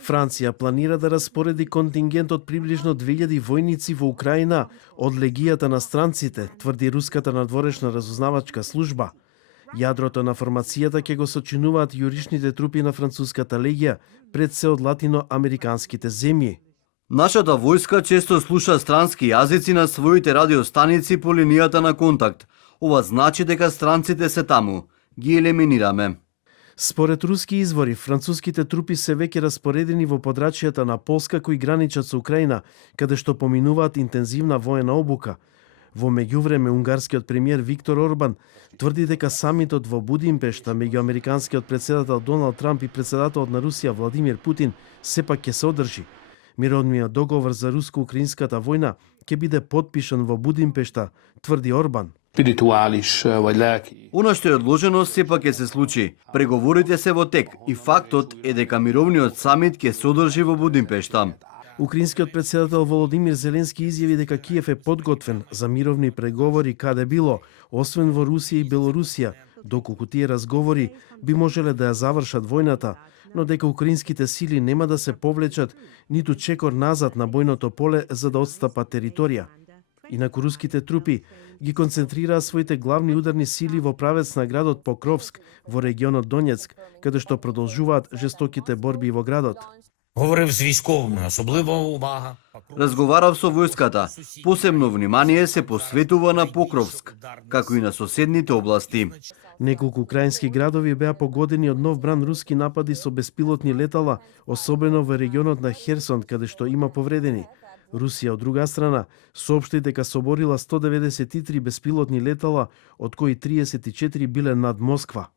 Франција планира да распореди контингент од приближно 2000 војници во Украина од легијата на странците, тврди руската надворешна разузнавачка служба. Јадрото на формацијата ќе го сочинуваат јуричните трупи на француската легија, пред се од латиноамериканските земји. Нашата војска често слуша странски јазици на своите радиостаници по линијата на контакт. Ова значи дека странците се таму. Ги елиминираме. Според руски извори, француските трупи се веќе распоредени во подрачјата на Полска кои граничат со Украина, каде што поминуваат интензивна воена обука. Во меѓувреме, унгарскиот премиер Виктор Орбан тврди дека самитот во Будимпешта меѓу американскиот председател Доналд Трамп и председателот на Русија Владимир Путин сепак ќе се одржи. Мировниот договор за руско-украинската војна ќе биде потпишан во Будимпешта, тврди Орбан. Она што е одложено сепак ќе се случи. Преговорите се во тек и фактот е дека мировниот самит ќе се одржи во Будимпешта. Украинскиот председател Володимир Зеленски изјави дека Киев е подготвен за мировни преговори каде било, освен во Русија и Белорусија, доколку тие разговори би можеле да ја завршат војната, но дека украинските сили нема да се повлечат ниту чекор назад на бојното поле за да отстапат територија. Инаку руските трупи ги концентрираа своите главни ударни сили во правец на градот Покровск во регионот Донецк, каде што продолжуваат жестоките борби во градот. Говорив з військовими, особлива увага. Разговарав со војската. Посебно внимание се посветува на Покровск, како и на соседните области. Неколку украински градови беа погодени од нов бран руски напади со беспилотни летала, особено во регионот на Херсон, каде што има повредени. Русија, од друга страна, соопшти дека соборила 193 беспилотни летала, од кои 34 биле над Москва.